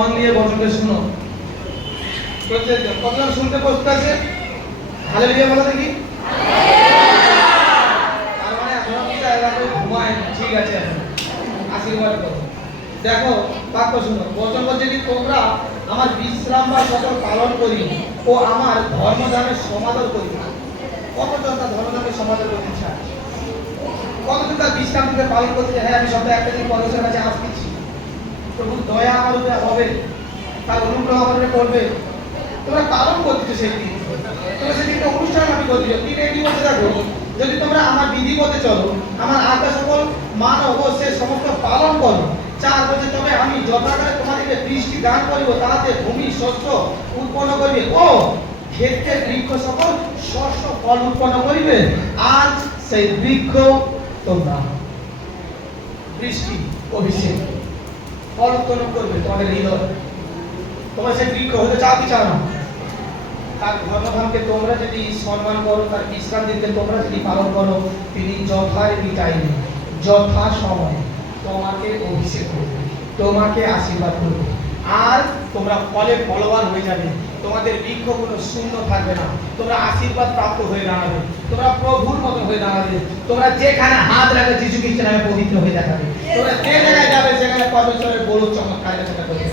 মন দিয়ে বচনটা শুনো। কতজন শুনতে প্রস্তুত আছে? হালেলুয়া বলো দেখি। তার মানে এখনো কিন্তু এলাকায় ঘুমায় না। ঠিক আছে, এখন আশীর্বাদ করো। দেখো বাক্য শুনো। বচন বলছে কি, তোমরা আমার বিশ্রাম বা সকল পালন করি ও আমার ধর্মধামের সমাদর করি। কতজন তার ধর্মধামের সমাদর করতে চায়? কতজন তার বিশ্রাম থেকে পালন করতে চায়? হ্যাঁ, আমি সপ্তাহে একটা দিন পরমেশ্বরের কাছে আসতেছি, প্রভু দয়া আমার উপরে হবে, তার অনুগ্রহ আমার উপরে করবে। তোমরা পালন করতেছো সেই দিন, তোমরা সেদিনকে অনুষ্ঠান আমি করতেছো। তিনে কি বলতে থাকো, যদি তোমরা আমার বিধি পথে চলো, আমার আজ্ঞা সকল মানো ও সে সমস্ত পালন করো। 4 বলছে, তবে আমি যথাকালে তোমাদেরকে বৃষ্টি দান করিব, তাহাতে ভূমি শস্য উৎপন্ন করিবে ও ক্ষেত্রের বৃক্ষ সকল শস্য ফল উৎপন্ন করিবে। আজ সেই বৃক্ষ তোমরা। বৃষ্টি অভিষেক ফল উৎপন্ন করবে তোমাদের হৃদয়। তোমরা সেই বৃক্ষ হতে চাও কি চাও না? তার ধর্মধামকে তোমরা যদি সম্মান করো, তার বিশ্রাম দিনকে তোমরা যদি পালন করো, তিনি টাইমে যথা সময়ে তোমাকে অভিষেক করবে, তোমাকে আশীর্বাদ করবে। আর তোমরা ফলে ফলবান হয়ে যাবে। তোমাদের বৃক্ষগুলো শূন্য থাকবে না। তোমরা আশীর্বাদ প্রাপ্ত হয়ে দাঁড়াবে। তোমরা প্রভুর মতো হয়ে দাঁড়াবে। তোমরা যেখানে হাত রাখবে যিশু খ্রিস্টের নামে পবিত্র হয়ে দেখাবে। তোমরা যে জায়গায় যাবে সেখানে পরমেশ্বরের বড় চমৎকার সেটা করবে।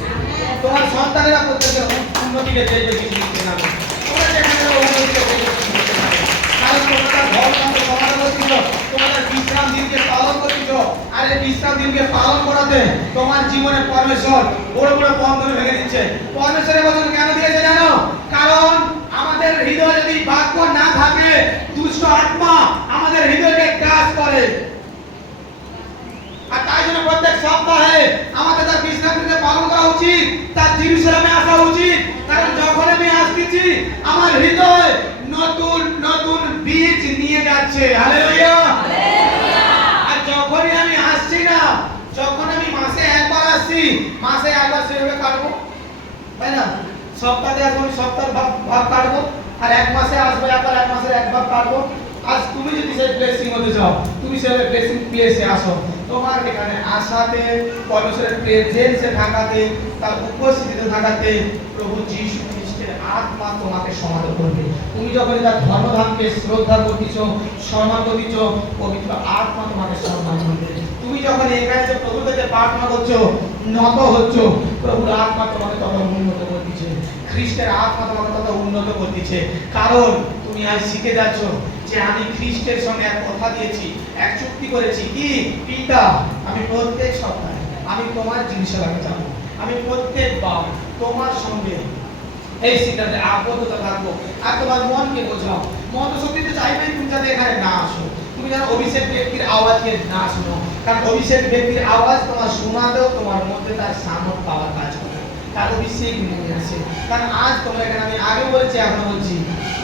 তোমার সন্তানেরা প্রত্যেকের উন্নতিকে দেখবে যিশু খ্রিস্টের নামে। তোমরা যেখানে উন্নতিকে দেখবে যিশু খ্রিস্টের নামে। কারণ তোমরা ধর্মকে সমাজ করতেছ, তোমাদের বিশ্রাম দিনকে পালন করতেছ। আর এই বিশ্রাম দিনকে পালন করাতে তোমার জীবনে পরমেশ্বর বড় বড় বন্ধন ভেঙে দিচ্ছে। পরমেশ্বরের বচন কেন দিয়েছে জানো? কারণ আমাদের হৃদয়ে যদি বাক্য না থাকে, দুষ্ট আত্মা আমাদের হৃদয়কে গ্রাস করে। আর তাই জন্য প্রত্যেক সপ্তাহে আমাদের তার বিশ্রাম দিনকে পালন করা উচিত, তার জেরুজালেমে আসা উচিত। কারণ যখন আমি আসতেছি, আমার হৃদয় নতুন নতুন বীজ নিয়ে যাচ্ছে। হালেলুয়া। আর যখনই আমি আসছি না, যখন আমি মাসে একবার আসছি, মাসে একবার সেভাবে কাটবো, তাই না? সপ্তাহে আসবো, সপ্তাহ ভাগ কাটবো। আর এক মাসে আসবো একবার, এক মাসে একবার কাটবো। আজ তুমি যদি সেই ব্লেসিং হতে চাও, তুমি সেই ব্লেসিং প্লেসে আসো। তোমার এখানে আসাতে, পরমেশ্বরের প্রেজেন্সে থাকাতে, তার উপস্থিতিতে থাকাতে প্রভু যীশু খ্রিস্টের আত্মা তোমাকে সমাদর করবে। তুমি যখন তার ধর্মধামকে শ্রদ্ধা করতেছো, সম্মান করতেছো, পবিত্র আত্মা তোমাকে সম্মান করবে। তুমি যখন এখানে যে প্রভুর কাছে প্রার্থনা করছো, নত হচ্ছো, প্রভুর আত্মা তোমাকে তত উন্নত করতেছে। খ্রিস্টের আত্মা তোমাকে তত উন্নত করতেছে। কারণ তুমি আজ শিখে যাচ্ছ যে আমি খ্রিস্টের সঙ্গে এক কথা দিয়েছি, এক চুক্তি করেছি। কি? পিতা, আমি প্রত্যেক সপ্তাহে আমি তোমার জিনিসটাকে যাবো। আমি প্রত্যেকবার তোমার সঙ্গে এই সিদ্ধান্তে আবদ্ধতা থাকবো। আর তোমার মনকে বোঝাও। মন তো সত্যিতে চাইবেই তুমি যাতে এখানে না আসো, তুমি যেন অভিষেক ব্যক্তির আওয়াজকে না শুনো। কারণ অভিষেক ব্যক্তির আওয়াজ তোমার শোনাতেও তোমার মধ্যে তার সামর্থ্য পাওয়ার কাজ করে, তার অভিষেক নিয়ে আসে। কারণ আজ তোমরা এখানে, আমি আগে বলেছি এখনো বলছি,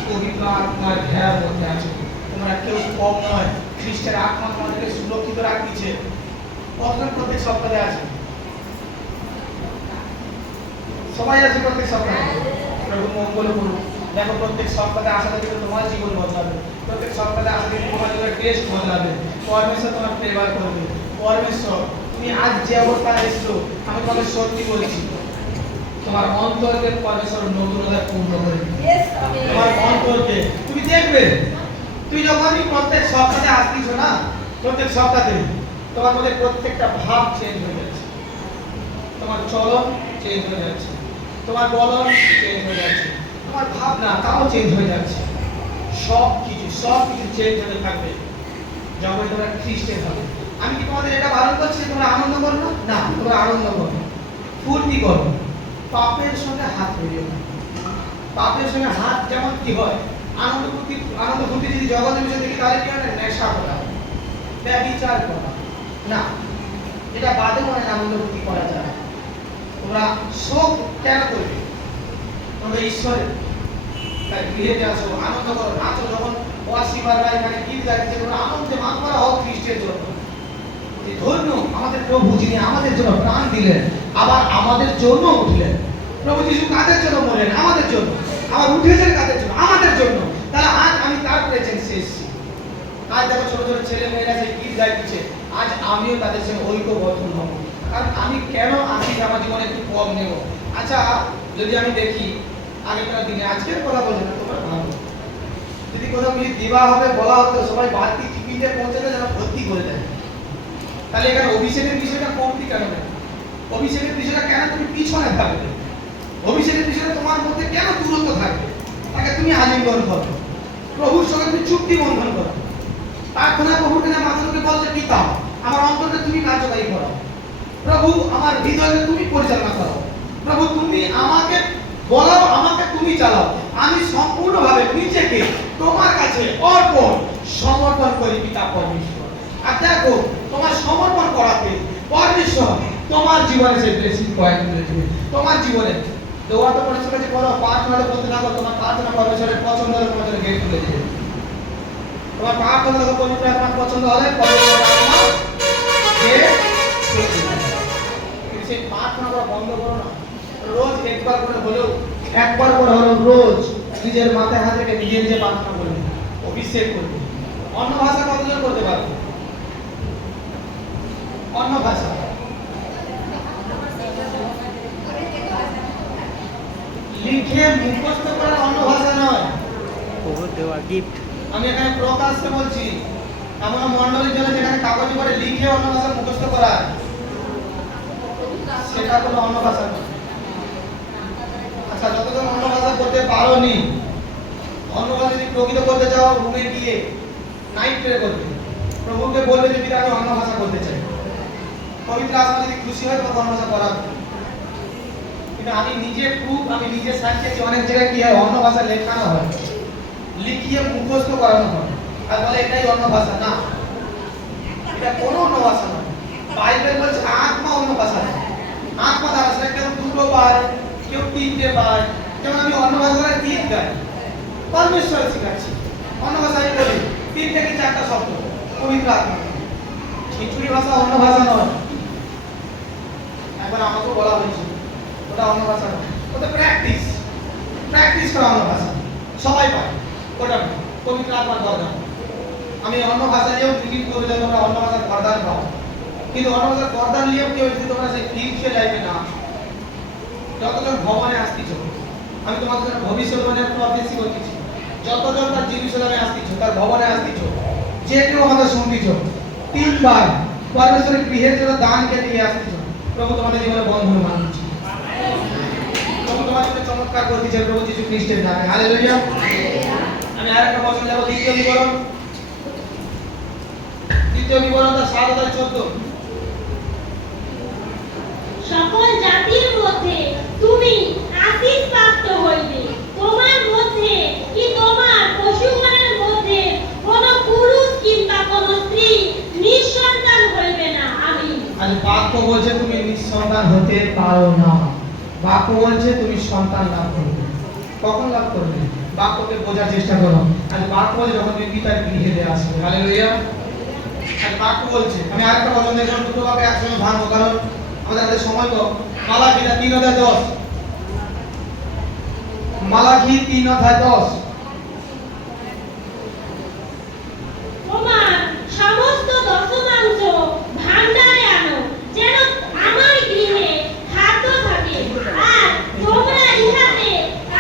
পবিত্র আত্মার ঘেরার মধ্যে আছো। তোমরা কেউ কম নয়। খ্রিস্টের আত্মা তোমাদেরকে সুরক্ষিত রাখছে। কতজন প্রত্যেক সপ্তাহে আছে? সবাই আছে প্রত্যেক সপ্তাহে। প্রভু মঙ্গল করুন। দেখো, প্রত্যেক সপ্তাহে আসাতে কিন্তু তোমার জীবন বদলাবে। প্রত্যেক সপ্তাহে আসাতে তোমার জীবনের টেস্ট বদলাবে। পরমেশ্বর তোমার ফেভার করবে। পরমেশ্বর, তুমি আজ যে অবস্থায় এসছো, আমি তোমাকে সত্যি বলছি, তোমার অন্তরকে পরমেশ্বর নতুনতায় পূর্ণ করে দিবে। তোমার অন্তরকে তুমি দেখবে, তুমি যখনই প্রত্যেক সপ্তাহে আসতেছ না, প্রত্যেক সপ্তাহে তোমার মধ্যে প্রত্যেকটা ভাব চেঞ্জ হয়ে যাচ্ছে। তোমার চলন চেঞ্জ হয়ে যাচ্ছে, তোমার বলন চেঞ্জ হয়ে যাচ্ছে, তোমার ভাবনা তাও চেঞ্জ হয়ে যাচ্ছে। সব কিছু চেঞ্জ হতে থাকবে যখন তোমরা খ্রিস্টের হবে। আমি কি তোমাদের এটা বারণ করছি তোমরা আনন্দ করো না? তোমরা আনন্দ করো, ফুর্তি করো। পাপের সঙ্গে হাত মিলিও না। পাপের সঙ্গে হাত যেমন কি হয়, আনন্দ ফুর্তি যদি জগতের বিষয় দেখি, তাহলে কি হয়? নেশা করা, ব্যভিচার করা না, এটা বাদে মনে আনন্দ ফুর্তি করা যায়। তোমরা শোক কেন করবে? তোমরা ঈশ্বরের তাই গৃহেতে আসো, আনন্দ করো, নাচো। যখন ওয়াসিমাররা এখানে গীত গাইছে, তোমরা আনন্দে মাতোয়ারা হও খ্রিস্টের জন্য। ধন্য আমাদের প্রভু, যিনি আমাদের জন্য প্রাণ দিলেন, আবার আমাদের জন্য উঠলেন। প্রভু যিশু কাদের জন্য মরলেন? আমাদের জন্য। আবার উঠেছেন কাদের জন্য? আমাদের জন্য। তাহলে আজ আমি তার প্রেজেন্সে এসেছি। আজ দেখো ছোট ছোট ছেলে মেয়েরা সেই গীত গাইছে, আজ আমিও তাদের সঙ্গে ঐক্যবদ্ধ হব। কারণ আমি কেন আশিস আমার জীবনে একটু কম নেব? আচ্ছা, যদি আমি দেখি আগেকার দিনে, আজকের কথা বলছি না, তোমরা ভাবো যদি কোথাও কিছু দেওয়া হবে বলা হতো, সবাই বাড়তি টিফিনে পৌঁছাতে যেন ভর্তি করে দেয়। তাহলে এখানে অভিষেকের বিষয়টা কমতি কেন নেই? অভিষেকের বিষয়টা কেন তুমি পিছনে থাকবে? অভিষেকের বিষয়টা তোমার মধ্যে কেন দূরত্ব থাকবে? তাকে তুমি আলিঙ্গন করো, প্রভুর সঙ্গে তুমি চুক্তি বন্ধন করো, প্রার্থনা প্রভুকে না মাথাকে বলতে পিতা আমার অন্তরকে তুমি কার্যকারী করো, প্রভু আমার হৃদয়কে তুমি পরিচালনা করো, প্রভু তুমি আমাকে বলাও, আমাকে তুমি চালাও, আমি সম্পূর্ণভাবে নিজেকে তোমার কাছে অর্পণ সমর্পণ করি পিতা পরমেশ্বর। আর দেখো তোমার সমর্পণ করাতে পরমেশ্বর তোমার জীবনে সেই ব্লেসিং পয়েন্ট তুলে দিবে। তোমার জীবনে দোয়া তো পরমেশ্বরের কাছে করো, প্রার্থনা করতে থাকো, তোমার প্রার্থনা পরমেশ্বরের পছন্দ হলে তোমার জন্য গেট খুলে দিবে। তোমার প্রার্থনা যখন পবিত্র তোমার পছন্দ হলে পবিত্র আত্মা গেট খুলে দিবে। কিন্তু সেই প্রার্থনা করা বন্ধ করো না। রোজ একবার করে হলেও রোজ নিজের মাথায় হাত রেখে নিজে নিজে প্রার্থনা করবে, অভিষেক করবে। অন্য ভাষা কতজন করতে পারবে? অন্য ভাষা লিখে মুখস্থ করার অন্য ভাষা নয়, ওভার দেওয়া গিফট। আমি এখানে প্রকাশ্যে বলছি, এমন মন্ডলীর জন্য যেখানে কাগজে করে লিখে অন্য ভাষা মুখস্থ করা, সেটা কোনো অন্য ভাষা নয়। আচ্ছা, যতজন অন্য ভাষা করতে পারোনি, অন্য ভাষা যদি প্রকৃত করতে চাও রুমে গিয়ে নাইট প্রে করবে, প্রভুকে বলবে যে আমি অন্য ভাষা করতে চাই, পবিত্র আত্মা যদি খুশি হয় তখন অন্য ভাষা করাবে। কিন্তু আমি নিজে সাক্ষী আছি, অনেক জায়গায় কি হয় অন্য ভাষা লেখানো হয়, লিখিয়ে মুখস্থ করানো হয়, আর বলে এটাই অন্য ভাষা। না, এটা কোনো অন্য ভাষা নয়। বাইবেল বলছে আত্মা অন্য ভাষা নয়। আত্মা দ্বারা সেটা কেউ দুটো পায়, কেউ তিনটে পায়। যেমন আমি অন্য ভাষায় তিন গাই, পরমেশ্বর শিখাচ্ছি, অন্য ভাষায় বলি 3 থেকে 4টা শব্দ পবিত্র আত্মা। খিচুড়ি ভাষা অন্য ভাষা নয়। একবার আমাকে বলা হয়েছিল ওটা অন্য ভাষা নয়, ওটা প্র্যাকটিস করা অন্য ভাষা, সবাই পায় ওটা পবিত্র আত্মার বরদান। আমি অন্য ভাষা নিয়েও বিলিভ করে দিলে তোমরা অন্য ভাষার বরদান পাও, কিন্তু অন্য ভাষার বরদান নিয়েও কেউ যদি তোমরা সেই ফিউচার লাইফে না, যতজন ভবনে আসতিছ, আমি তোমাদের জন্য ভবিষ্যৎবাণীর প্রফেসি করতেছি, যতজন তার জেরুজালেমে আসতিছ, তার ভবনে আসতিছ, যে কেউ আমাদের শুনতিছ, 3 বার পরমেশ্বরের গৃহের জন্য দানকে দিয়ে আসতিছ, প্রভু তোমাদের জীবনে বন্ধন বানাচ্ছে, প্রভু তোমার জন্য চমৎকার করতেছে প্রভু যীশু খ্রিস্টের নামে। হালেলুয়া। আমি আরেকটা বচন যাব, দ্বিতীয় বিবরণ তার 7:14। সকল জাতির মধ্যে তুমি আশীষ প্রাপ্ত হইবে, তোমার মধ্যে কি তোমার পশুগণের মধ্যে কোন পুরুষ কিংবা কোন স্ত্রী নিঃসন্তান হইবে না। আমিন। আজ বাক্য বলছে তুমি নিঃসন্তান হতে পারো না, বাক্য বলছে তুমি সন্তান লাভ করবে। কখন লাভ করবে? বাক্যকে বোঝার চেষ্টা করো। আজ বাক্য বলছে যখন তুমি পিতার গৃহে আসবে। হালেলুয়া। আজ বাক্য বলছে, আমি আরেকটা বচন দেখলাম, দুটো বাক্য একসঙ্গে ভাঙবো কারণ আমাদের হাতে সময় কম। মালাকি 3:10, মালাকি 3:10। তোমার সমস্ত দশমাংশ ভাণ্ডারে আনো, যেন আমার গৃহে খাদ্য থাকে, আর তোমরা ইহাতে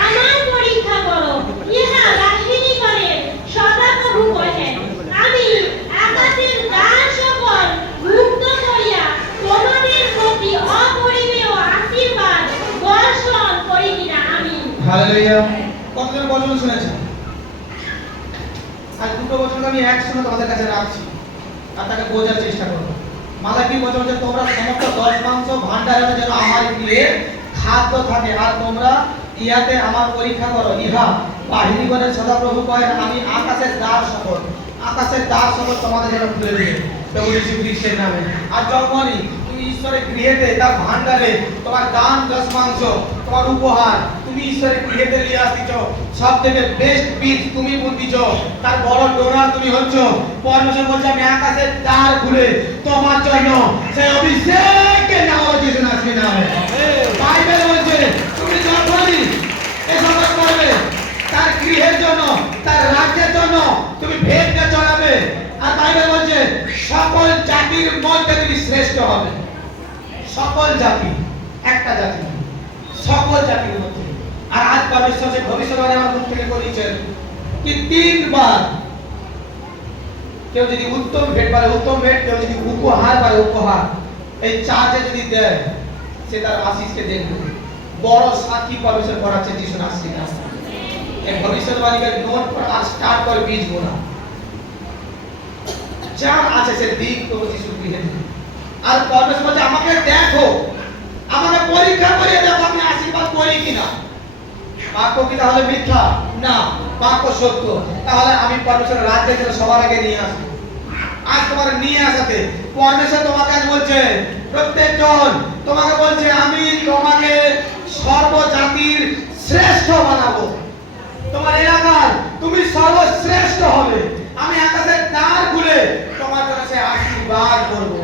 আমার পরীক্ষা করো। ইহা বাহিনীগণের সদাপ্রভু কহেন, আমি আকাশের দ্বার সকল মুক্ত করিয়া তোমাদের প্রতি অপরিমেয় আশীর্বাদ বর্ষণ করি কিনা। আমিন। হালেলুয়া। কতজন বচন শুনেছেন? আজ দুটো বচন আমি একসঙ্গে তোমাদের কাছে রাখছি, আর তাকে বোঝার চেষ্টা করো। মালাকি বচন যে তোমরা সমস্ত দশমাংশ ভাণ্ডারে যেন আমার গৃহে খাদ্য থাকে, আর তোমরা ইহাতে আমার পরীক্ষা করো। ইহা বাহিনীগণের সদাপ্রভু কহেন, আমি আকাশের দ্বার সকল তোমাদের জন্য খুলে দিবে প্রভু যীশু খ্রিস্টের নামে। আর যখনই তুমি ঈশ্বরের গৃহেতে তার ভাণ্ডারে তোমার দান দশমাংশ, তোমার উপহার তুমি ঈশ্বরের গৃহেতে নিয়ে আসতিছ, সব থেকে বেস্ট পিস তুমি বুনতিছ, তার বড় ডোনার তুমি হচ্ছ। পরমেশ্বর বলছে আমি আকাশের দ্বার খুলে তোমার জন্য সেই অভিষেকের নাম যিশু নাসির নামে। বাইবেল বলছে তুমি যখনই এসব করবে তার গৃহের জন্য, তার রাজ্যের জন্য তুমি ভেদটা চড়াবে, আর বাইবেল বলছে সকল জাতির মধ্যে তুমি শ্রেষ্ঠ হবে। সকল জাতি, একটা জাতি নয়, সকল জাতির মধ্যে। আর আজ পরমেশ্বর যে ভবিষ্যৎবাণী আমার মুখ থেকে করেছেন কি 3 বার কেউ যদি উত্তম ভেট পারে উত্তম ভেট, কেউ যদি উপহার পারে উপহার, এই চারটে যদি দেয় সে তার আশিসকে দেখবে। বড় সাক্ষী পরমেশ্বর করাচ্ছে যিশু নাসি না। এই ভবিষ্যৎবাণীকে নোট করে আর স্টার্ট করে বীজ বোনা। যা আছে সে দিক তো যিশু গৃহে। আর পরমেশ্বর বলছে আমাকে দেখো, আমাকে পরীক্ষা করে দেখো আমি আশীর্বাদ করি কিনা। বাক্য কি তাহলে মিথ্যা? না, বাক্য সত্য। তাহলে আমি পরমেশ্বরের রাজ্যের জন্য সবার আগে নিয়ে আসবো। আজ তোমার নিয়ে আসাতে পরমেশ্বর তোমাকে আজ বলছে, প্রত্যেকজন তোমাকে বলছে আমি তোমাকে সর্বজাতির শ্রেষ্ঠ বানাবো। তোমার এলাকার তুমি সর্বশ্রেষ্ঠ হবে। আমি আকাশের দ্বার খুলে তোমার জন্য সে আশীর্বাদ করবো।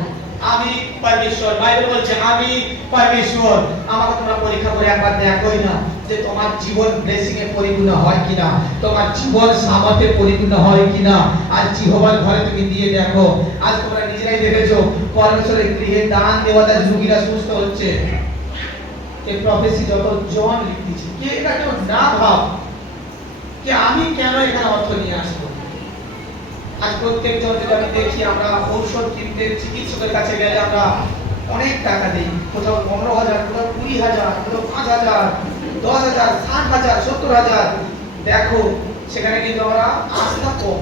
আমি পরমেশ্বর, বাইবেল বলছে আমি পরমেশ্বর। আমাকে তোমরা পরীক্ষা করে একবার দেখোই না যে তোমার জীবন ব্লেসিং এ পরিপূর্ণ হয় কিনা, তোমার জীবন সামর্থ্যে পরিপূর্ণ হয় কিনা। আজ জিহোবার ঘরে তুমি দিয়ে দেখো। আজ তোমরা নিজেরাই দেখেছো পরমেশ্বরের গৃহে দান দেওয়াটা রোগীরা সুস্থ হচ্ছে। এই প্রফেসি যত জন লিখতেছে কে এটা কেউ না ভাব যে আমি কেন এখানে অর্থ নিয়ে আসবো। আজ প্রত্যেকজন যদি আমি দেখি আমরা ঔষধ কিনতে চিকিৎসকের কাছে গেলে আমরা অনেক টাকা দিই। কোথাও 15,000, কোথাও 20,000, কোথাও 5,000, 10,000, 60,000, 70,000। দেখো সেখানে কিন্তু আমরা আস্থা কম,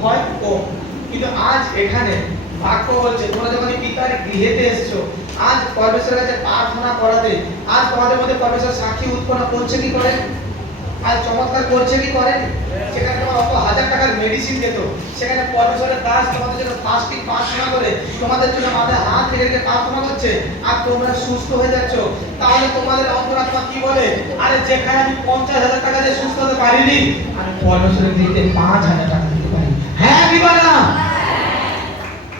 ভয় কম। কিন্তু আজ এখানে বাক্য বলছে তোমরা যখন পিতার গৃহেতে এসছো, আজ পরমেশ্বরের কাছে প্রার্থনা করাতে আজ তোমাদের মধ্যে পরমেশ্বর সাক্ষী উৎপন্ন করছে কি করে? আজ চমৎকার করছে কি করেন? সেখানে তোমার অত হাজার টাকার মেডিসিন দিত, সেখানে পরমেশ্বরের দাস তোমাদের জন্য ফাস্টিং প্রার্থনা করে তোমাদের জন্য মাথায় হাত রেখে রেখে প্রার্থনা করছে, আর তোমরা সুস্থ হয়ে যাচ্ছ। তাহলে তোমাদের অন্তরাত্মা কি বলে? আরে যেখানে আমি 50,000 টাকা দিয়ে সুস্থ হতে পারিনি, আমি পরমেশ্বরের দিতে 5,000 টাকা দিতে পারি। হ্যাঁ কি বলে না?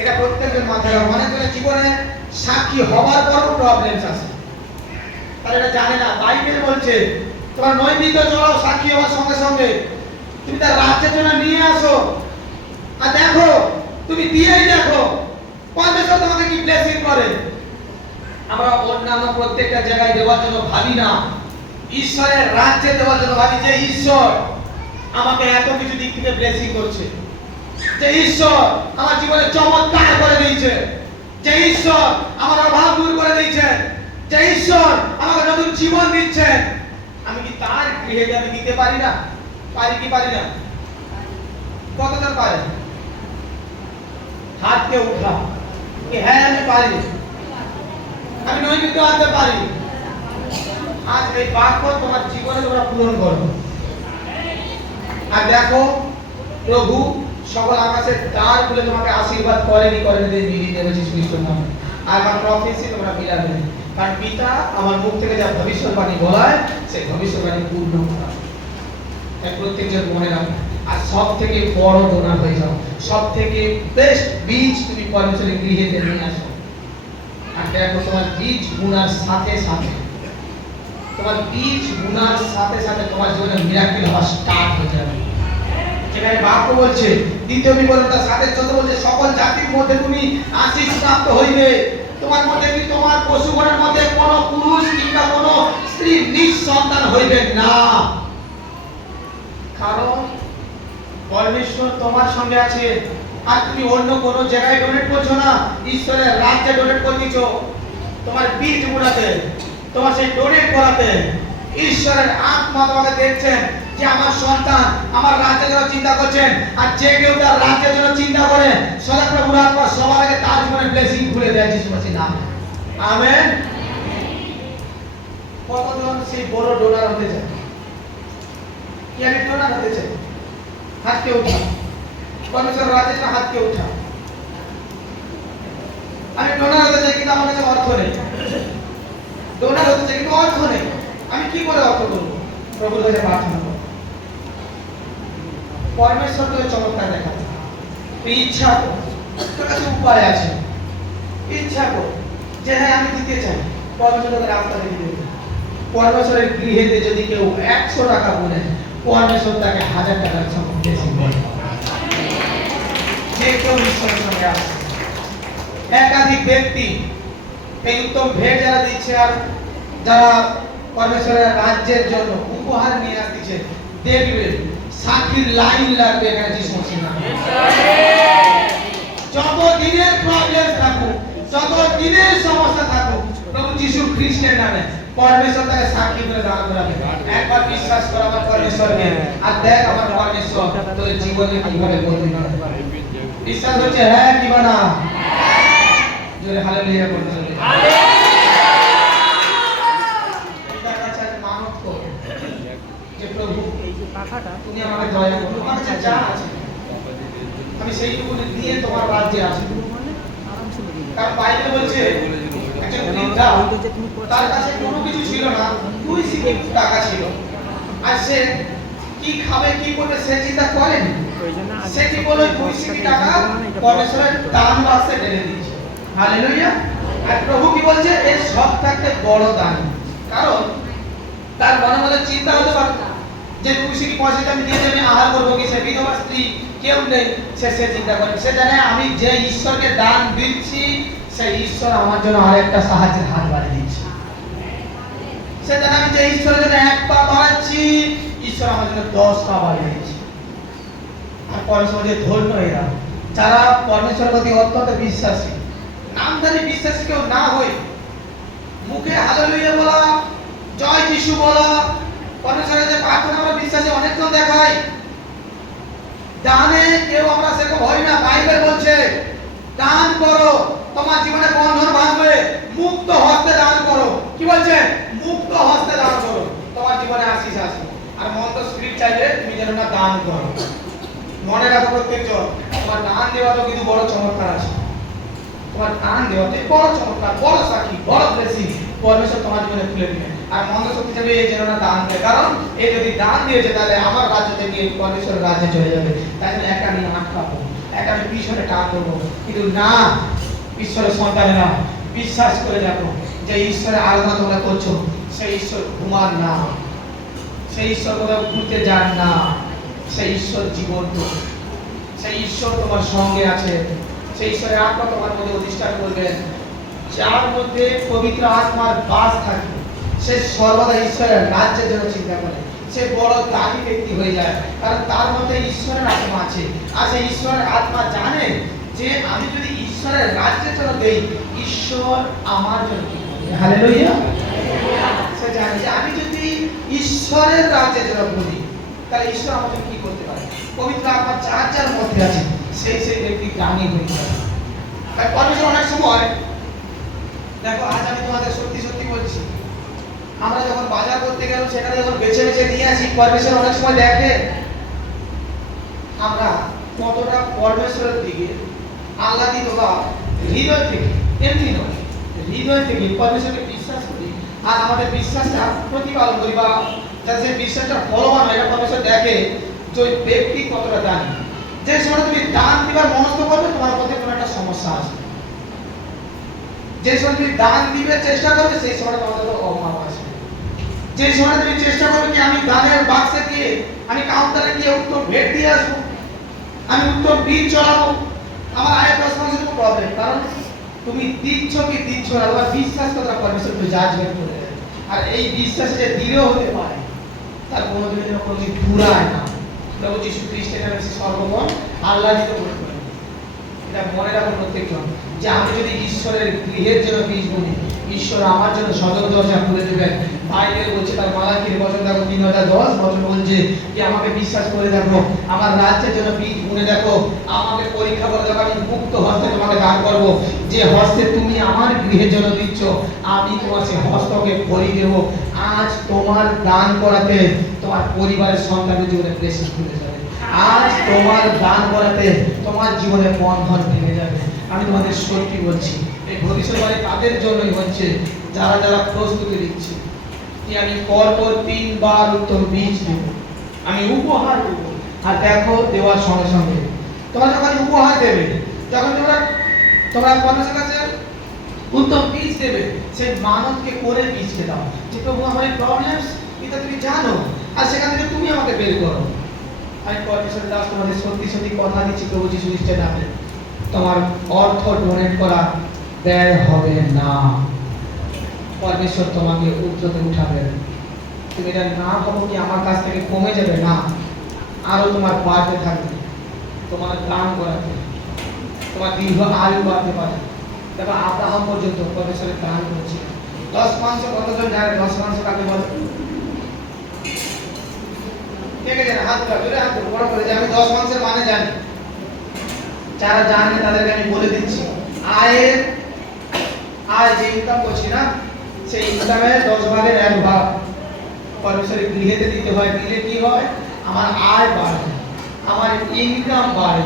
এটা প্রত্যেকজন মাথায় রাখো। অনেকজনের জীবনে সাক্ষী হওয়ার পরও প্রবলেমস আছে, তারা এটা জানে না। বাইবেল বলছে তোমার নৈতিক চলো সাক্ষী হওয়ার সঙ্গে সঙ্গে তুমি তার রাজ্যের জন্য নিয়ে আসো। আর দেখো তুমি দিয়েই দেখো পরমেশ্বর তোমাকে কি ব্লেসিং করে। আমরা অন্যান্য প্রত্যেকটা জায়গায় দেওয়ার জন্য ভাবি না, ঈশ্বরের রাজ্যে দেওয়ার জন্য ভাবি যে ঈশ্বর আমাকে এত কিছু দিক থেকে ব্লেসিং করছে, যে ঈশ্বর আমার জীবনে চমৎকার করে দিয়েছে, যে ঈশ্বর আমার অভাব দূর করে দিয়েছে, যে ঈশ্বর আমাকে নতুন জীবন দিচ্ছেন। আমি কি তার গৃহে আমি দিতে পারি না? পারি কি পারি না? কতজন পারে? হাতকে উঠা কি হ্যাঁ আমি পারি, আমি নৈতিক আনতে পারি। আজ এই বাক্য তোমার জীবনে তোমরা পূরণ করো। আর দেখো প্রভু সকল আকাশের দ্বার খুলে তোমাকে আশীর্বাদ করেনি করেনি মিলিয়ে দেবে যীশু খ্রিস্টের নামে। আর আমার প্রফেসি তোমরা মিলাবে, কারণ পিতা আমার মুখ থেকে যা ভবিষ্যৎবাণী বলায় সেই ভবিষ্যৎবাণী পূর্ণ করা। তাই প্রত্যেকজন মনে রাখো। আর সব থেকে বড় ডোনার হয়ে যাও, সব থেকে বেস্ট বীজ তুমি পরমেশ্বরের গৃহেতে নিয়ে আসো। আর দেখো তোমার বীজ বুনার সাথে সাথে তোমার বীজ বুনার সাথে সাথে তোমার জীবনে মিরাকেল হওয়া স্টার্ট হয়ে যাবে। যেখানে বাক্য বলছে দ্বিতীয় বিবরণ তার সাথে যত বলছে সকল জাতির মধ্যে তুমি আশীষ প্রাপ্ত হইবে। তোমার মধ্যে কি তোমার পশুগণের মধ্যে কোনো পুরুষ কিংবা কোনো স্ত্রী নিঃসন্তান হইবে না, কারণ পরমেশ্বর তোমার সঙ্গে আছে। আর তুমি অন্য কোনো জায়গায় ডোনেট করছো না, ঈশ্বরের রাজ্যে ডোনেট করতেছো। তোমার বীজ বুনাতে, তোমার সেই ডোনেট করাতে ঈশ্বরের আত্মা তোমাকে দেখছেন যে আমার সন্তান আমার রাজ্যের জন্য চিন্তা করছেন। আর যে কেউ তার রাজ্যের জন্য চিন্তা করে সদাপ্রভুর আত্মা সবার আগে তার জীবনে ব্লেসিং খুলে দেয় যিশু মসির নামে। আমেন। কতজন সেই বড় ডোনার হতে চায়? কি আমি ডোনার হতে চাই? হাতকে উঠা। পরমেশ্বর রাজ্যের জন্য হাতকে উঠা। আমি ডোনার হতে চাই কিন্তু আমার কাছে অর্থ নেই। ডোনার হতে চাই কিন্তু অর্থ নেই। আমি কি করে অর্থ করব? প্রভুর কাছে প্রার্থনা করব। পরমেশ্বর তোকে চমৎকার দেখাবে। তুই ইচ্ছা কর, তোর কাছে উপায় আছে। ইচ্ছা কর যে হ্যাঁ আমি দিতে চাই, পরমেশ্বর তোকে রাস্তা দেখিয়ে দেবে। পরমেশ্বরের গৃহেতে যদি কেউ 100 টাকা গুনে, পরমেশ্বর তাকে 1000 টাকার সঙ্গে বেশি করে। যে কেউ ঈশ্বরের সঙ্গে আসে। একাধিক ব্যক্তি এই উত্তম ভেট যারা দিচ্ছে আর যারা পরমেশ্বরের রাজ্যের জন্য উপহার নিয়ে আসছে, দেখবে সাক্ষীর লাইন লাগবে এখানে যিশু মসিহ নামে। যত দিনের প্রবলেম থাকুক, যত দিনের সমস্যা থাকুক, প্রভু যিশু খ্রিস্টের নামে পরমেশ্বর তাকে সাক্ষী করে দাঁড় করাবে। একবার বিশ্বাস কর আমার পরমেশ্বরকে, আর দেখ আমার পরমেশ্বর তোর জীবনে কিভাবে বদলে দেবে। বিশ্বাস হচ্ছে হ্যাঁ কিংবা না? জোরে হালেলুয়া বলতে হবে। পিতার কাছে আজ মানত কর যে প্রভু এই যে পাখাটা তুমি আমাকে দয়া করো, আমার কাছে যা আছে আমি সেইটুকু দিয়ে তোমার রাজ্যে আসি। মানে আরামসে বেরিয়ে যাবে। কারণ বাইবেল বলছে একজন বৃদ্ধা, তার কাছে কোনো কিছু ছিল না, 2 সিকি টাকা ছিল, আর সে কি খাবে কি করবে সে চিন্তা করেনি। ওই জন্য সে কি বলে 2 সিকি টাকা পরমেশ্বরের দান বাক্সে ঢেলে দিয়েছে। হালেলুয়া। আর প্রভু কি বলছে, এর সব থাকতে বড় দান। কারণ তার মনে মনে চিন্তা হতে পারত যে 2 সিকি পয়সাটা আমি দিয়ে দেবে আহার করবো কি, সে বিধবা স্ত্রী কেউ নেই, সে চিন্তা করে। সে জানে আমি যে ঈশ্বরকে দান দিচ্ছি সেই ঈশ্বর আমার জন্য আরেকটা সাহায্যের হাত বাড়িয়ে দিচ্ছে। সে জানে আমি যে ঈশ্বরের জন্য 1 পা বাড়াচ্ছি, ঈশ্বর আমার জন্য 10 পা বাড়িয়ে দিচ্ছে। আর পরমেশ্বরের ধন্য এরা যারা পরমেশ্বরের প্রতি অত্যন্ত বিশ্বাসী, নামধারী বিশ্বাসী কেউ না হই, মুখে হালেলুয়া বলা, জয় যিশু বলা, পরমেশ্বরের যে প্রার্থনা আমরা বিশ্বাসী অনেকজন দেখাই, দানে কেউ আমরা সেরকম হই না। বাইবেল বলছে দান করো, তোমার জীবনে বন্ধন ভাঙবে, মুক্ত হস্তে দান করো। কি বলছে? মুক্ত হস্তে দান করো, তোমার জীবনে আশীষ আসবে। আর মন্দ স্পিরিট চাইলে তুমি যেন না দান করো। মনে রাখো প্রত্যেকজন, তোমার দান দেওয়াটাও কিন্তু বড় চমৎকার আছে। তোমার দান দেওয়াতে বড় চমৎকার, বড় সাক্ষী, বড় ব্লেসিং পরমেশ্বর তোমার জীবনে খুলে দিবে। আর মন্দ শক্তি যাবে এই যেন না দান দেয়, কারণ এই যদি দান দিয়েছে তাহলে আমার রাজ্য থেকে পরমেশ্বরের রাজ্যে চলে যাবে। তাই জন্য একা আমি আটকাবো, একা আমি পিছনে টান করবো। কিন্তু না, ঈশ্বরের সন্তানেরা বিশ্বাস করে দেখো যে ঈশ্বরের আরাধনা তোমরা করছো, সেই ঈশ্বর ঘুমান না, সেই ঈশ্বর কোথাও ঘুরতে যান না, সেই ঈশ্বর জীবন্ত, সেই ঈশ্বর তোমার সঙ্গে আছে। সেই ঈশ্বরের আত্মা তোমার মধ্যে অধিষ্ঠান করবেন। যার মধ্যে পবিত্র আত্মার বাস থাকে সে সর্বদা ঈশ্বরের রাজ্যের জন্য চিন্তা করে, সে বড় দানি ব্যক্তি হয়ে যায়, কারণ তার মধ্যে ঈশ্বরের আত্মা আছে। আর সেই ঈশ্বরের আত্মা জানে যে আমি যদি ঈশ্বরের রাজ্যের জন্য দেই, ঈশ্বর আমার জন্য কি করবে। হালেলুয়া। সে জানে যে আমি যদি ঈশ্বরের রাজ্যের জন্য বলি তাহলে ঈশ্বর আমার জন্য কি করতে পারে। পবিত্র আত্মা যার যার মধ্যে আছে সেই ব্যক্তি দানি হয়ে যায়। তাই পরমেশ্বর অনেক সময় দেখো, আজ আমি তোমাদের সত্যি সত্যি বলছি, আমরা যখন বাজার করতে গেলাম সেখানে যখন বেছে বেছে নিয়ে আসি, পরমেশ্বর অনেক সময় দেখে আমরা কতটা পরমেশ্বরের দিকে আহ্লাদিত বা হৃদয় থেকে, এমনি নয় হৃদয় থেকে পরমেশ্বরকে বিশ্বাস করি, আর আমাদের বিশ্বাসটা প্রতিপালন করি, বা যাতে বিশ্বাসটা ফলবান হয়। এটা পরমেশ্বর দেখে যে ওই ব্যক্তি কতটা দানি। যে সময় তুমি দান দিবার মনস্থ করবে তোমার মধ্যে কোনো একটা সমস্যা আসবে। যে সময় তুমি দান দিবে চেষ্টা করবে সেই সময় তোমাদের অভাব আসবে। যে সময় তুমি চেষ্টা করবে কি আমি দানের বাক্সে গিয়ে, আমি কাউন্টারে গিয়ে উত্তর ভেট দিয়ে আসবো, আমি উত্তর বীজ চড়াবো, আমার আয়ের 10% প্রবলেম। কারণ তুমি দিচ্ছ কি দিচ্ছ না, তোমার বিশ্বাস কতটা পরমেশ্বর তো জাজমেন্ট করে দেয়। আর এই বিশ্বাসে যে দৃঢ় হতে পারে তার কোনোদিন কোনোদিন ঘুরায় না। প্রভু যীশু খ্রিস্টের নামে সর্বমন আহ্লাদিত করে তোলে। এটা মনে রাখো প্রত্যেকজন, যে আমি যদি ঈশ্বরের গৃহের জন্য বীজ বুনি, ঈশ্বর আমার জন্য সদর দরজা খুলে দেবেন। বাইবেল বলছে তার মালাকির বচন দেখো 3:10 বচন বলছে যে আমাকে বিশ্বাস করে দেখো, আমার রাজ্যের জন্য বীজ বুনে দেখো, আমাকে পরীক্ষা করে দেখো, আমি মুক্ত হস্তে তোমাকে দান করব। যে হস্তে তুমি আমার গৃহের জন্য দিচ্ছ আমি তোমার সেই হস্তকে ভরিয়ে দেব। আজ তোমার দান করাতে তোমার পরিবারের সন্তানের জীবনে ব্লেসিং খুলে যাবে। আজ তোমার দান করাতে তোমার জীবনে বন্ধন ভেঙে যাবে। আমি তোমাদের সত্যি বলছি, এই ভবিষ্যৎবাণী তাদের জন্যই হচ্ছে যারা যারা প্রস্তুতি নিচ্ছে যে আমি পরপর 3 বার উত্তম বীজ দেব, আমি উপহার দেব। আর দেখো দেওয়ার সঙ্গে সঙ্গে তোমরা যখন উপহার দেবে, যখন তোমরা পরমেশ্বরের কাছে উত্তম বীজ দেবে, সেই মানবকে করে বীজকে দাও যে প্রভু আমার এই প্রবলেমস এটা তুমি জানো, আর সেখান থেকে তুমি আমাকে বের করো। আমি পরমেশ্বরের দাস তোমাদের সত্যি সত্যি কথা দিচ্ছি প্রভু যীশু খ্রিস্টের নামে, তোমার অর্থ ডোনেট করা ব্যয় হবে না। পরমেশ্বর তোমাকে উচ্চতে উঠাবে। তুমি এটা না ভাবো কি আমার কাছ থেকে কমে যাবে, না, আরো তোমার বাড়তে থাকবে, তোমার দান করাতে, তোমার দীর্ঘ আয়ু বাড়তে পারে। দেখো আব্রাহাম পর্যন্ত পরমেশ্বরের দান করেছিল। 10 মাংস কতজন জানে? 10 মাংস কাকে বলে? কে কে জানে? হাত তোলা, জোরে হাত তোলো, বড় করে যে আমি 10 মাংসের মানে জানি। যারা জানে তাদেরকে আমি বলে দিচ্ছি, আয় যে ইনকাম করছি না, সেই ইনকামের 10 ভাগের 1 ভাগ পরমেশ্বরের গৃহেতে দিতে হয়। দিলে কি হয়? আমার আয় বাড়ে, আমার ইনকাম বাড়ে।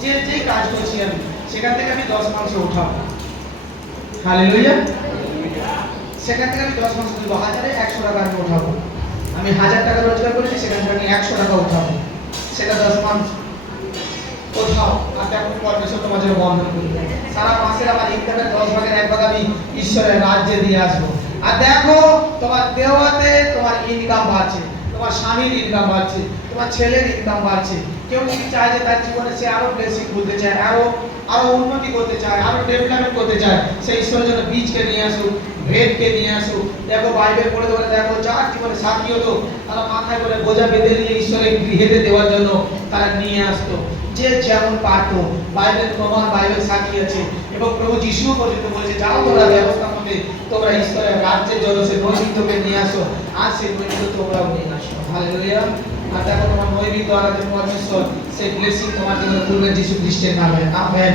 যে যে কাজ করছি আমি সেখান থেকে আমি 10 মাংস উঠাবো। হালেলুয়া। সেখান থেকে আমি 10 মাংস দিব, 100 টাকা আমি উঠাবো। আমি 1000 টাকা রোজগার করেছি, সেখান থেকে আমি 100 টাকা উঠাবো। সেটা 10 মাংস কোথাও। আর দেখো পরমেশ্বর তোমার জন্য বন্ধন করবে। সারা মাসের আমার ইনকামের 10 ভাগের 1 ভাগ আমি ঈশ্বরের রাজ্যে দিয়ে আসবো। আর দেখো তোমার দেওয়াতে তোমার ইনকাম বাড়ছে, তোমার স্বামীর ইনকাম বাড়ছে, তোমার ছেলের ইনকাম বাড়ছে। কেউ যদি চায় যে তার জীবনে সে আরো ব্লেসিং করতে চায়, আরো উন্নতি করতে চায়, আরো ডেভেলপমেন্ট করতে চায়, সেই ঈশ্বরের জন্য বীজকে নিয়ে আসুক, ভেদকে নিয়ে আসুক। দেখো বাইবেল পড়ে ধরে দেখো যার জীবনে সাথী হতো, তারা মাথায় করে বোঝা বেঁধে নিয়ে ঈশ্বরের গৃহেতে দেওয়ার জন্য তারা নিয়ে আসতো। যে যেমন পারতো, বাইবেল প্রমাণ, বাইবেল সাক্ষী আছে। এবং প্রভু যিশু পর্যন্ত বলেছে, যাও তোমরা ব্যবস্থা মতে তোমরা ঈশ্বরের রাজ্যের জন্য সে নৈমিত্তকে নিয়ে আসো, আর সেই নৈমিত্ত তোমরাও নিয়ে আসো। হালেলুয়া। আর দেখো তোমার নৈমিত্ত আরাধনা পরমেশ্বর সেই ব্লেসিং তোমার জন্য করবেন যিশু খ্রিস্টের নামে। আমেন।